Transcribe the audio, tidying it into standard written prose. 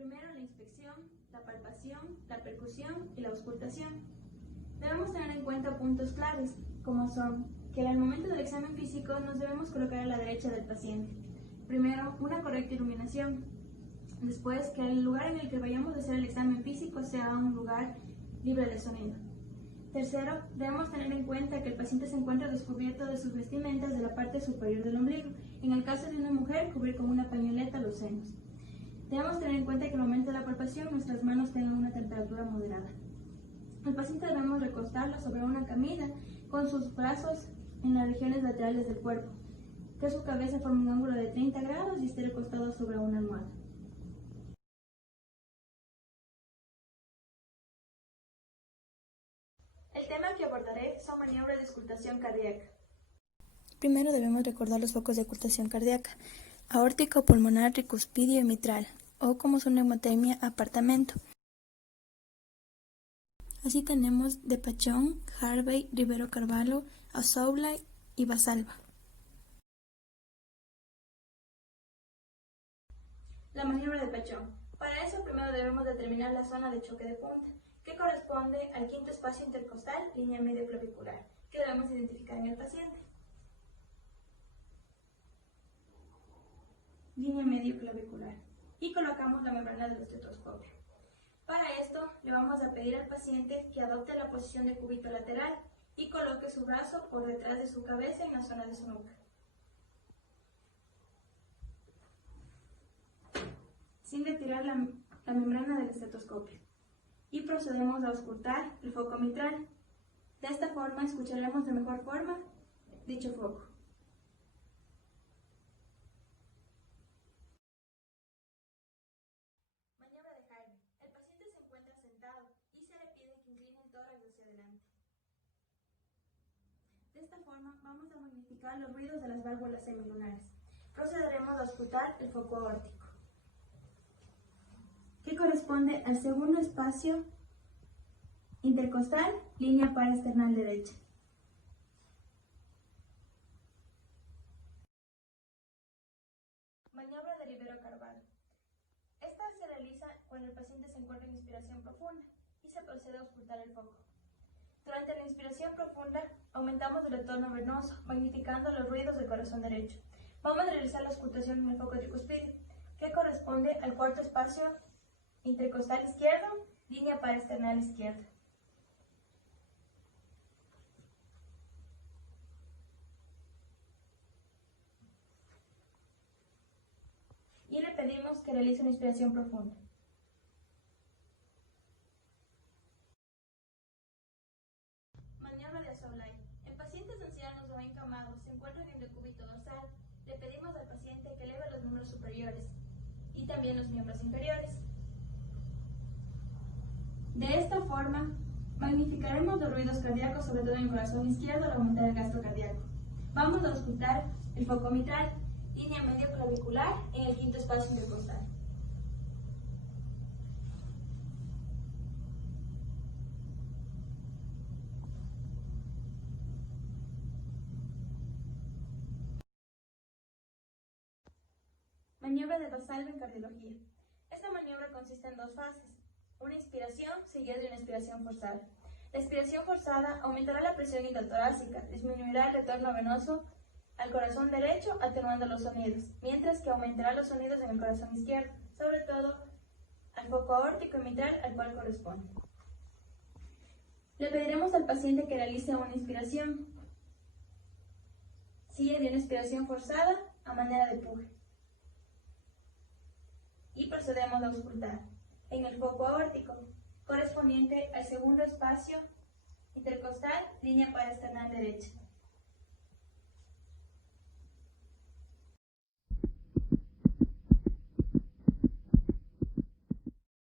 Primero, la inspección, la palpación, la percusión y la auscultación. Debemos tener en cuenta puntos claves, como son que al momento del examen físico nos debemos colocar a la derecha del paciente. Primero, una correcta iluminación. Después, que el lugar en el que vayamos a hacer el examen físico sea un lugar libre de sonido. Tercero, debemos tener en cuenta que el paciente se encuentra descubierto de sus vestimentas de la parte superior del ombligo. En el caso de una mujer, cubrir con una pañoleta los senos. Debemos tener en cuenta que al momento de la palpación nuestras manos tengan una temperatura moderada. Al paciente debemos recostarlo sobre una camilla con sus brazos en las regiones laterales del cuerpo, que su cabeza forme un ángulo de 30 grados y esté recostado sobre una almohada. El tema que abordaré son maniobras de auscultación cardíaca. Primero debemos recordar los focos de ocultación cardíaca: aórtico, pulmonar, tricuspidio y mitral, o como su neumotemia, apartamento. Así tenemos de Pachón, Harvey, Rivero Carvalho, Azoulay y Basalva. La maniobra de Pachón. Para eso primero debemos determinar la zona de choque de punta, que corresponde al quinto espacio intercostal, línea medio clavicular, que debemos identificar en el paciente. Línea medio clavicular. Y colocamos la membrana del estetoscopio. Para esto, le vamos a pedir al paciente que adopte la posición de cúbito lateral y coloque su brazo por detrás de su cabeza en la zona de su nuca, sin retirar la membrana del estetoscopio. Y procedemos a auscultar el foco mitral. De esta forma escucharemos de mejor forma dicho foco. Maniobra de Harvey. El paciente se encuentra sentado y se le pide que incline el tórax hacia adelante. De esta forma vamos a magnificar los ruidos de las válvulas semilunares. Procederemos a auscultar el foco aórtico, que corresponde al segundo espacio intercostal, línea paraesternal derecha. Maniobra de Rivero Carvalho. Esta se realiza cuando el paciente se encuentra en inspiración profunda y se procede a auscultar el foco. Durante la inspiración profunda, aumentamos el retorno venoso, magnificando los ruidos del corazón derecho. Vamos a realizar la auscultación en el foco tricuspidio, que corresponde al cuarto espacio intercostal izquierdo, línea paraesternal izquierda. Y le pedimos que realice una inspiración profunda. Maniobra de Azoulay. En pacientes ancianos o encamados se encuentran en el decúbito dorsal. Le pedimos al paciente que eleve los miembros superiores y también los miembros inferiores. De esta forma, magnificaremos los ruidos cardíacos, sobre todo en el corazón izquierdo, al aumentar el gasto cardíaco. Vamos a auscultar el foco mitral, línea medio clavicular en el quinto espacio intercostal. Maniobra de Basalva en cardiología. Esta maniobra consiste en dos fases: una inspiración seguida de una expiración forzada. La expiración forzada aumentará la presión intratorácica, disminuirá el retorno venoso al corazón derecho, atenuando los sonidos, mientras que aumentará los sonidos en el corazón izquierdo, sobre todo al foco aórtico y mitral al cual corresponde. Le pediremos al paciente que realice una inspiración, sigue de una expiración forzada a manera de empuje, y procedemos a auscultar en el foco aórtico, correspondiente al segundo espacio intercostal, línea paraesternal derecha.